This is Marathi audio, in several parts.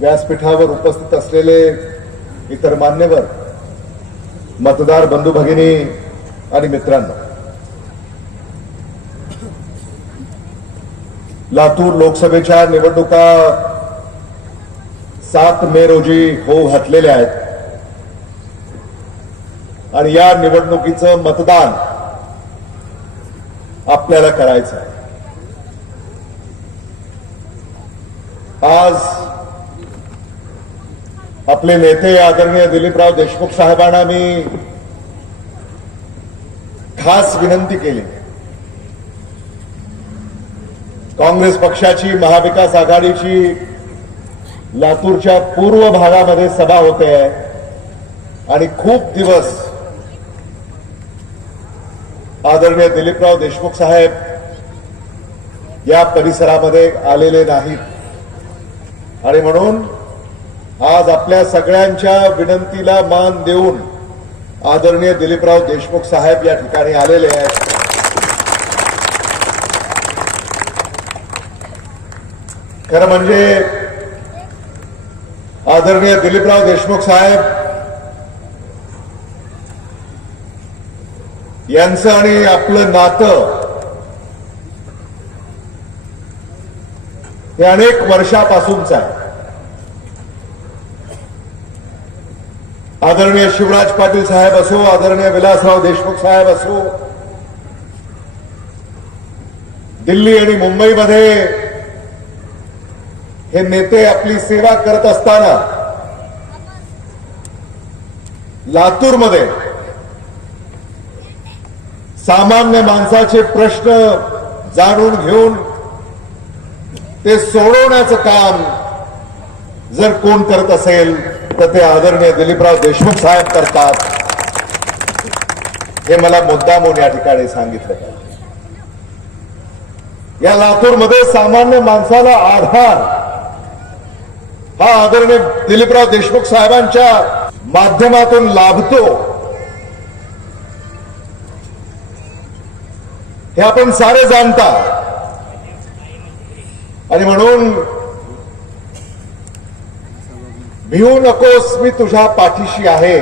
व्यासपीठावर उपस्थित असलेले इतर मान्यवर मतदार बंधू भगिनी आणि मित्रांनो लातूर लोकसभेच्या निवडणुका सात मे रोजी होऊ घातलेल्या आहेत. आणि या निवडणुकीचं मतदान आपल्याला करायचं आहे. आज आपले नेते आदरणीय दिलीपराव देशमुख साहेबांना मी खास विनंती केली. काँग्रेस पक्षाची महाविकास आघाडीची लातूरच्या पूर्व भागामध्ये सभा होते आहे आणि खूप दिवस आदरणीय दिलीपराव देशमुख साहेब या परिसरामध्ये आलेले नाहीत. आणि म्हणून आज आपल्या सगळ्यांच्या विनंतीला मान देऊन आदरणीय दिलीपराव देशमुख साहेब या ठिकाणी आलेले आहेत. खरं म्हणजे आदरणीय दिलीपराव देशमुख साहेब यांचं आणि आपलं नातं हे अनेक वर्षापासूनच आहे. आदरणीय शिवराज पाटील साहेब असो आदरणीय विलासराव देशमुख साहेब असो दिल्ली आणि मुंबईमध्ये हे नेते आपली सेवा करत असताना लातूरमध्ये सामान्य माणसाचे प्रश्न जाणून घेऊन ते सोडवण्याचं काम जर कोण करत असेल तर ते आदरणीय दिलीपराव देशमुख साहेब करतात. हे मला मुद्दामून या ठिकाणी सांगितलं या लातूरमध्ये सामान्य माणसाला आधार हा आदरणीय दिलीपराव देशमुख साहेबांच्या माध्यमातून लाभतो. हे आपण सारे जाणता. आणि म्हणून भिवू नकोस मी तुझ्या पाठीशी आहे.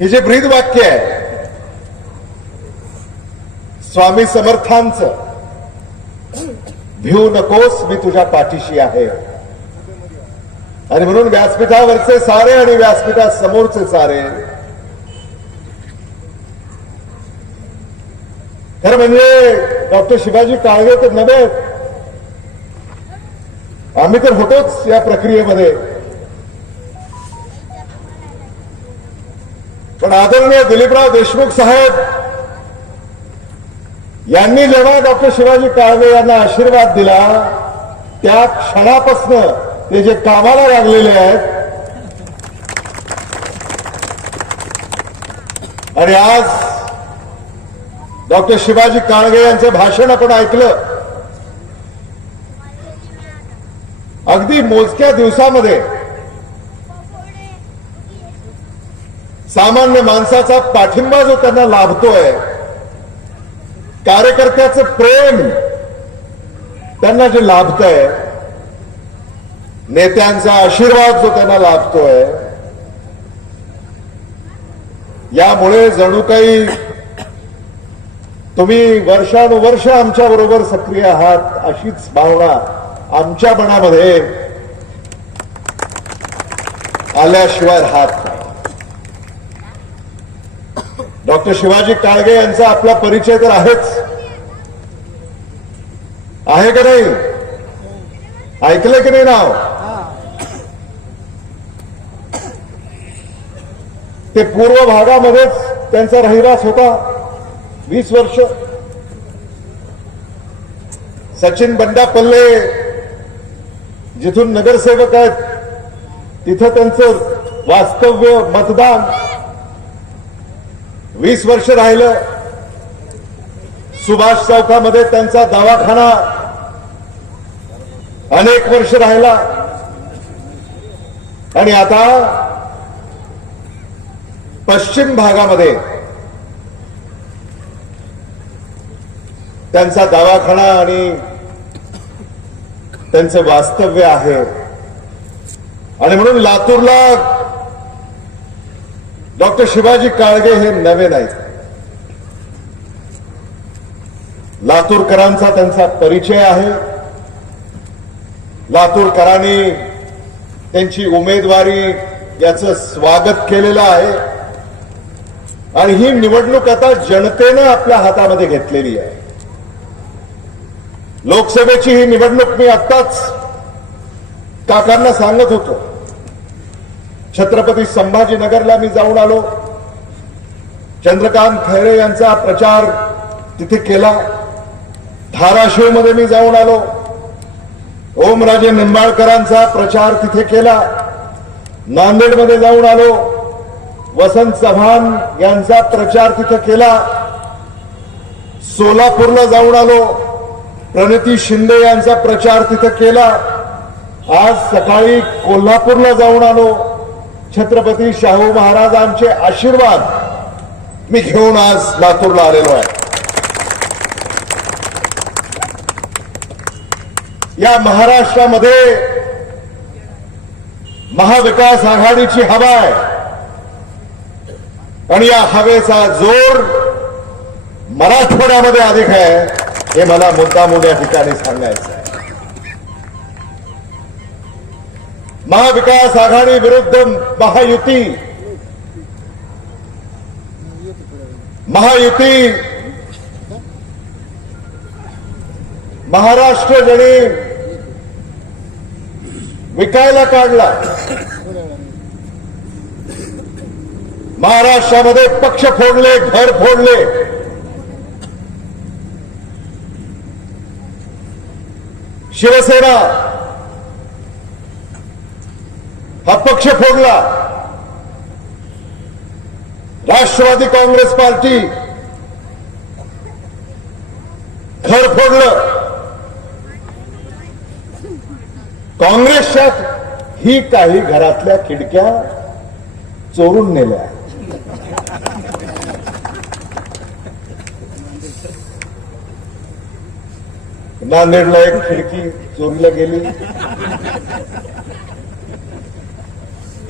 हे जे ब्रीद वाक्य आहे स्वामी समर्थांच भिवू नकोस मी तुझ्या पाठीशी आहे. आणि म्हणून व्यासपीठावरचे सारे आणि व्यासपीठासमोरचे सारे खरं म्हणजे डॉक्टर शिवाजी काळगे तर नव्हे आम्ही तर होतोच या प्रक्रियेमध्ये. पण आदरणीय दिलीपराव देशमुख साहेब यांनी जेव्हा डॉक्टर शिवाजी काळवे यांना आशीर्वाद दिला त्या क्षणापासून ते जे कामाला लागलेले आहेत आणि आज डॉक्टर शिवाजी काळगे यांचं भाषण आपण ऐकलं अगदी मोजक्या दिवसामध्ये सामान्य माणसाचा पाठिंबा जो त्यांना लाभतोय कार्यकर्त्याचं प्रेम त्यांना जे लाभतंय नेत्यांचा आशीर्वाद जो त्यांना लाभतोय यामुळे जणू काही तुम्ही वर्षानुवर्ष आमच्या बरोबर सक्रिय आहात अशीच भावना आमच्या मनामध्ये आल्याशिवाय राहत डॉक्टर शिवाजी काळगे यांचा आपला परिचय तर आहेच. आहे का नाही? ऐकलं की नाही नाव? ते पूर्व भागामध्येच त्यांचा रहिवास होता. वीस वर्ष. सचिन बंडापल्ले जिथून नगरसेवक आहेत तिथं त्यांचं वास्तव्य मतदान वीस वर्ष राहिलं. सुभाष चौकामध्ये त्यांचा दवाखाना अनेक वर्ष राहिला. आणि आता पश्चिम भागामध्ये त्यांचा दवाखाना आणि त्यांचं वास्तव्य आहे. आणि म्हणून लातूरला डॉक्टर शिवाजी काळगे हे नवे नाहीत. लातूरकरांचा त्यांचा परिचय आहे. लातूरकरांनी त्यांची उमेदवारी याचं स्वागत केलेलं आहे. आणि ही निवडणूक आता जनतेनं आपल्या हातामध्ये घेतलेली आहे. लोकसभेची ही निवडणूक मी आत्ताच काकांना सांगत होतो. छत्रपती संभाजीनगरला मी जाऊन आलो. चंद्रकांत खैरे यांचा प्रचार तिथे केला. धाराशिवमध्ये मी जाऊन आलो. ओमराजे निंबाळकरांचा प्रचार तिथे केला. नांदेडमध्ये जाऊन आलो. वसंत चव्हाण यांचा प्रचार तिथे केला. सोलापूरला जाऊन आलो. प्रणिती शिंदे यांचा प्रचार तिथं केला. आज सकाळी कोल्हापूरला जाऊन आलो. छत्रपती शाहू महाराजांचे आशीर्वाद मी घेऊन आज लातूरला आलेलो आहे. या महाराष्ट्रामध्ये महाविकास आघाडीची हवा आहे. आणि या हवेचा जोर मराठवाड्यामध्ये अधिक आहे. हे मला मुद्दामून या ठिकाणी सांगायचं आहे महाविकास आघाडी विरुद्ध महायुती. महायुती. महाराष्ट्र जणी विकायला काढला. महाराष्ट्रामध्ये पक्ष फोडले घर फोडले. शिवसेना. हा पक्ष फोडला. राष्ट्रवादी काँग्रेस पार्टी. घर फोडलं. काँग्रेसच्या ही काही घरातल्या खिडक्या चोरून नेल्या. नांदेडला एक खिडकी चोरीला गेली.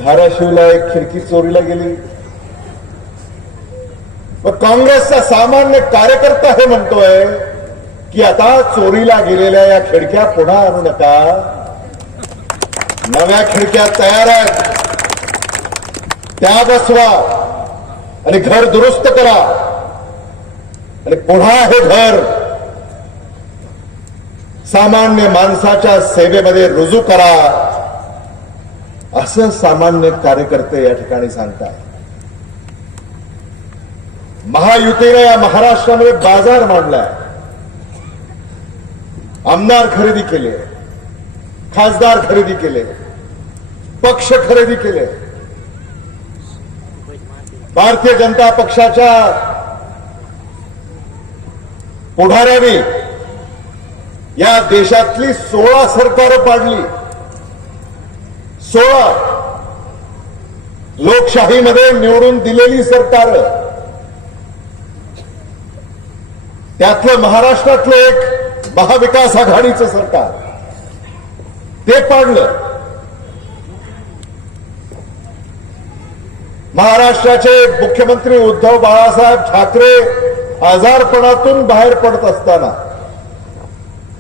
धाराशिवला एक खिडकी चोरीला गेली. मग काँग्रेसचा सामान्य कार्यकर्ता हे म्हणतोय की आता चोरीला गेलेल्या या खिडक्या पुन्हा आणू नका. नव्या खिडक्या तयार आहेत. त्या बसवा आणि घर दुरुस्त करा. आणि पुन्हा हे घर सामान्य माणसाच्या सेवेमध्ये रुजू करा. असं सामान्य कार्यकर्ते या ठिकाणी सांगतात. महायुतीने या महाराष्ट्रामध्ये बाजार मांडलाय. आमदार खरेदी केले. खासदार खरेदी केले. पक्ष खरेदी केले. भारतीय जनता पक्षाच्या पुढाऱ्यांनी या देशातली सोळा सरकार पाडली. सोळा. लोकशाहीमध्ये निवडून दिलेली सरकार. त्यातलं महाराष्ट्रातलं एक महाविकास आघाडीचं सरकार. ते पाडलं. महाराष्ट्राचे मुख्यमंत्री उद्धव बाळासाहेब ठाकरे आजारपणातून बाहेर पडत असताना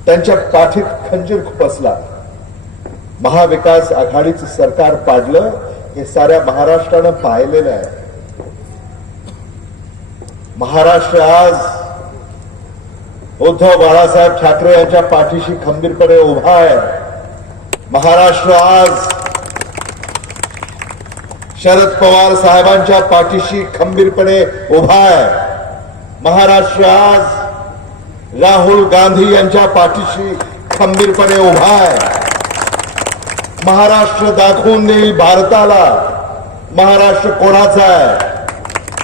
त्यांच्या पाठीत खंजीर खुपसला महाविकास आघाडीचं सरकार पाडलं हे साऱ्या महाराष्ट्रानं पाहिलेलं आहे. महाराष्ट्र आज उद्धव बाळासाहेब ठाकरे यांच्या पाठीशी खंबीरपणे उभा आहे. महाराष्ट्र आज शरद पवार साहेबांच्या पाठीशी खंबीरपणे उभा आहे. महाराष्ट्र आज राहुल गांधी यांच्या पाठीशी खंबीरपणे उभा आहे. महाराष्ट्र दाखवून देईल भारताला. महाराष्ट्र कोणाचा आहे?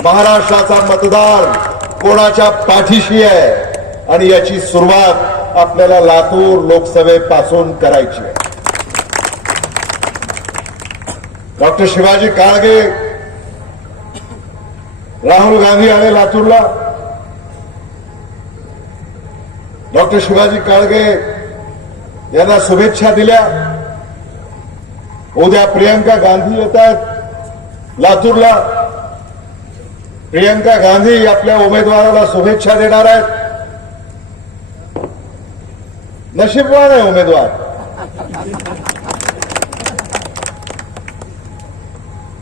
महाराष्ट्राचा मतदार कोणाच्या पाठीशी आहे? आणि याची सुरुवात आपल्याला लातूर लोकसभेपासून करायची आहे. डॉक्टर शिवाजी काळगे राहुल गांधी आले लातूरला. डॉक्टर शिवाजी काळगे यांना शुभेच्छा दिल्या. उद्या प्रियंका गांधी येत आहेत लातूरला प्रियंका गांधी आपल्या उमेदवाराला शुभेच्छा देणार आहेत. नशीबवान आहे उमेदवार.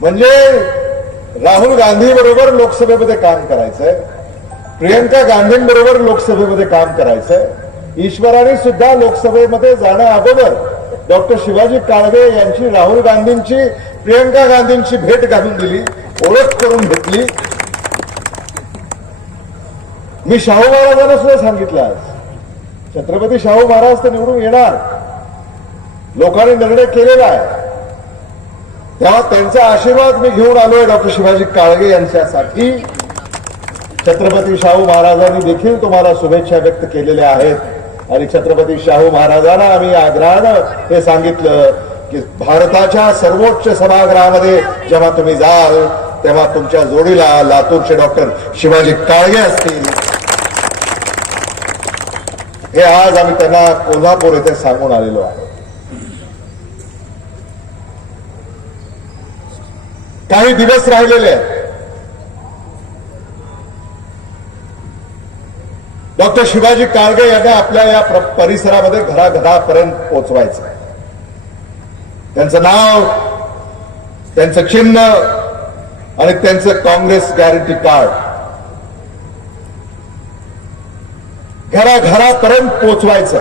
म्हणजे राहुल गांधी बरोबर लोकसभेमध्ये काम करायचंय. प्रियंका गांधींबरोबर लोकसभेमध्ये काम करायचंय. ईश्वराने सुद्धा लोकसभेमध्ये जाण्या अगोदर डॉक्टर शिवाजी काळगे यांची राहुल गांधींची प्रियंका गांधींची भेट घालून दिली ओळख करून घेतली मी शाहू महाराजांना सुद्धा सांगितलं आज. छत्रपती शाहू महाराज तर निवडून येणार. लोकांनी निर्णय केलेला आहे. तेव्हा त्यांचा आशीर्वाद मी घेऊन आलोय डॉक्टर शिवाजी काळगे यांच्यासाठी. छत्रपती शाहू महाराजांनी देखील तुम्हाला शुभेच्छा व्यक्त केलेल्या आहेत. आणि छत्रपती शाहू महाराजांना आम्ही आग्रहानं हे सांगितलं की भारताच्या सर्वोच्च सभागृहामध्ये जेव्हा तुम्ही जाल तेव्हा तुमच्या जोडीला लातूरचे डॉक्टर शिवाजी काळगे असतील. हे आज आम्ही त्यांना कोल्हापूर येथे सांगून आलेलो आहे. काही दिवस राहिलेले आहेत. डॉक्टर शिवाजी काळगे यांना आपल्या या परिसरामध्ये घराघरापर्यंत पोहोचवायचं त्यांचं नाव त्यांचं चिन्ह आणि त्यांचं काँग्रेस गॅरंटी कार्ड घराघरापर्यंत पोचवायचं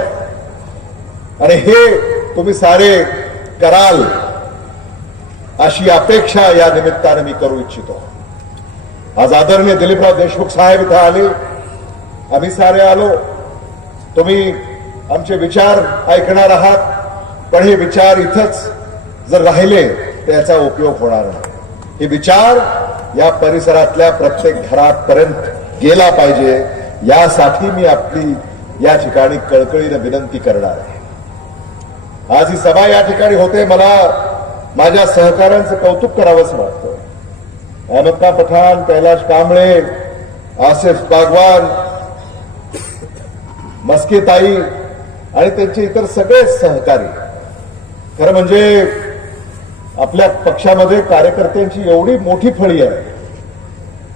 आणि हे तुम्ही सारे कराल अशी अपेक्षा या निमित्ताने मी करू इच्छितो. आज आदरणीय दिलीपराव देशमुख साहेब इथं आले. आम्ही सारे आलो. तुम्ही आमचे विचार ऐकणार आहात पण हे विचार इथंच जर राहिले तर याचा उपयोग होणार नाही. हे विचार या परिसरातल्या प्रत्येक घरापर्यंत गेला पाहिजे. यासाठी मी आपली या ठिकाणी कळकळीनं विनंती करणार आहे. आज ही सभा या ठिकाणी होते मला माझ्या सहकाऱ्यांचं कौतुक करावंच वाटतं. अहमद पठाण कैलाश कांबळे आसिफ बागवान मस्केताई आणि त्यांचे इतर सगळे सहकारी. खरं म्हणजे आपल्या पक्षामध्ये कार्यकर्त्यांची एवढी मोठी फळी आहे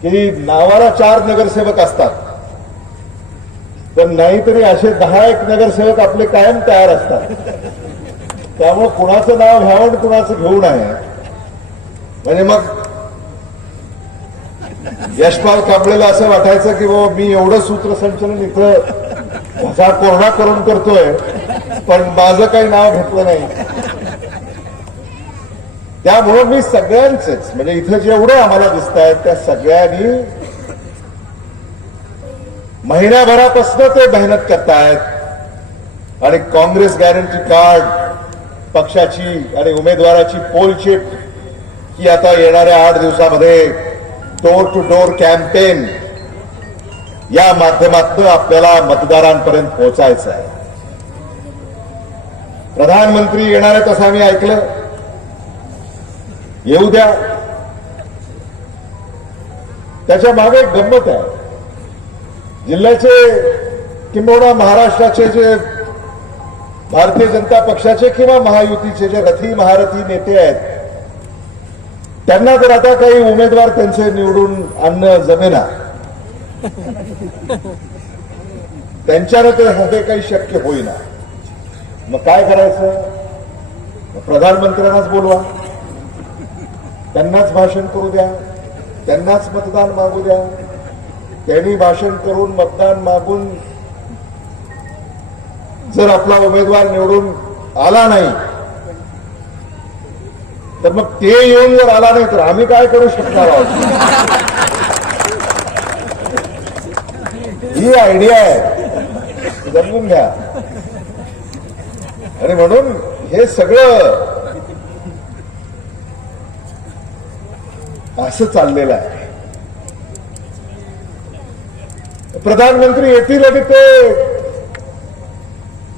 की नावाला चार नगरसेवक असतात. पण नाहीतरी असे दहा एक नगरसेवक आपले कायम तयार असतात. त्यामुळे कुणाचं नाव घ्यावं आणि कुणाचं घेऊ नये. म्हणजे मग यशपाल कांबळेला असं वाटायचं की बाबा मी एवढं सूत्रसंचलन इथं घसा कोरडा करून करतोय पण माझं काही नाव घेतलं नाही. त्यामुळे मी सगळ्यांचेच म्हणजे इथं जेवढे आम्हाला दिसत आहेत त्या सगळ्यांनी महिन्याभरापासून ते मेहनत करतायत. आणि काँग्रेस गॅरंटी कार्ड पक्षाची आणि उमेदवाराची पोलचिट ही आता येणाऱ्या आठ दिवसामध्ये डोर टू डोर कॅम्पेन या माध्यमातून आपल्याला मतदारांपर्यंत पोहोचायचं आहे. प्रधानमंत्री येणार आहेत असं आम्ही ऐकलं. येऊ द्या. त्याच्यामागे एक गंमत आहे. जिल्ह्याचे किंबहुना महाराष्ट्राचे जे भारतीय जनता पक्षाचे किंवा महायुतीचे जे रथी महारथी नेते आहेत त्यांना जर आता काही उमेदवार त्यांचे निवडून आणणं जमेना त्यांच्यानं ते हे काही शक्य होईना. मग काय करायचं? प्रधानमंत्र्यांनाच बोलवा. त्यांनाच भाषण करू द्या. त्यांनाच मतदान मागू द्या. त्यांनी भाषण करून मतदान मागून जर आपला उमेदवार निवडून आला नाही तर मग ते येऊन जर आला नाही तर आम्ही काय करू शकणार आहोत? ही आयडिया आहे. समजून घ्या. आणि म्हणून हे सगळं असं चाललेलं आहे. प्रधानमंत्री येतील आणि ते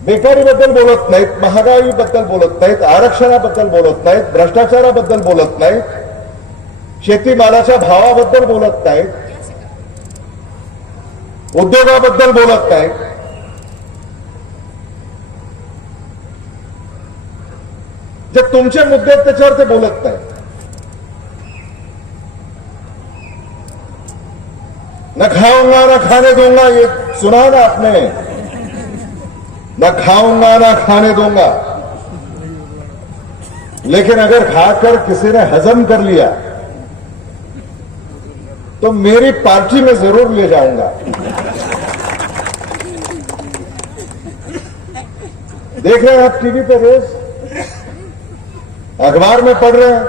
बेकारीबद्दल बोलत नाहीत महागाईबद्दल बोलत नाहीत आरक्षणाबद्दल बोलत नाहीत भ्रष्टाचाराबद्दल बोलत नाहीत शेतीमालाच्या भावाबद्दल बोलत नाहीत. उद्योगाबद्दल बोलत नाही जे तुमचे मुद्दे आहेत त्याच्यावर ते बोलत नाही न खाऊँगा, ना खाने दूँगा, ये सुना ना आपने. न खाऊँगा, ना खाने दूँगा. लेकिन अगर खाकर किसी ने हजम कर लिया तो मेरी पार्टी में ज़रूर ले जाऊँगा। देख रहे हैं आप टीवी पे रोज? अखबार में पढ़ रहे हैं।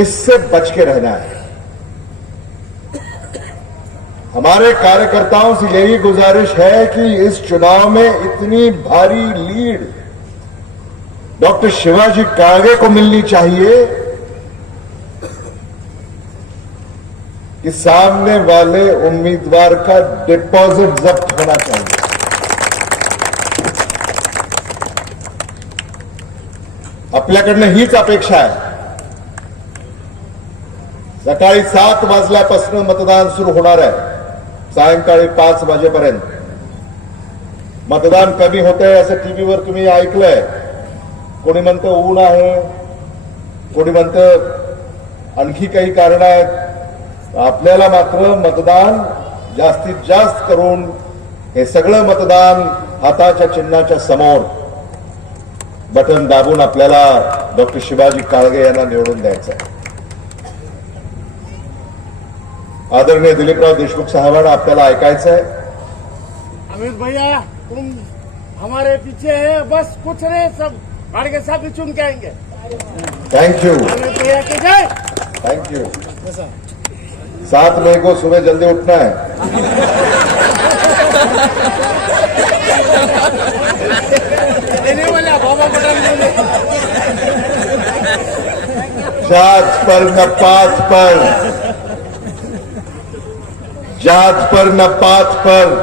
इससे बच के रहना है। हमारे कार्यकर्ताओं से यही गुजारिश है कि इस चुनाव में इतनी भारी लीड डॉक्टर शिवाजी कागे को मिलनी चाहिए। कि सामने वाले उम्मीदवार का डिपॉजिट जब्त होना चाहिए। आपल्याकडनं हीच अपेक्षा आहे। सकाळी सात वाजल्यापासून मतदान सुरू होणार आहे सायंकाळी पाच वाजेपर्यंत। मतदान कमी होत आहे असं टीव्हीवर तुम्ही ऐकलंय। कोणी म्हणतं ऊन आहे कोणी म्हणतं आणखी काही कारण आहेत आपल्याला मात्र मतदान जास्तीत जास्त करून हे सगळं मतदान हाताच्या चिन्हाच्या समोर बटन दाबून आपल्याला डॉक्टर शिवाजी काळगे यांना निवडून द्यायचं आहे आदरणीय दिलीपराव देशमुख साहेबांना आपल्याला ऐकायचं आहे अमित भैया तुम हमारे पीछे है बस कुछ नहीं सब गाड़ी के साथ भी चुन के आएंगे। थैंक यू अमित भैया के जय। थैंक यू सात मई को सुबह जल्दी उठना है। जात पर न पात पर। जात पर न पात पर।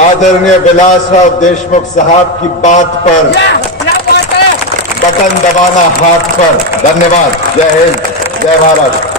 आदरणीय विलासराव देशमुख साहब की बात पर। बटन दबाना हाथ पर। धन्यवाद। जय हिंद। जय भारत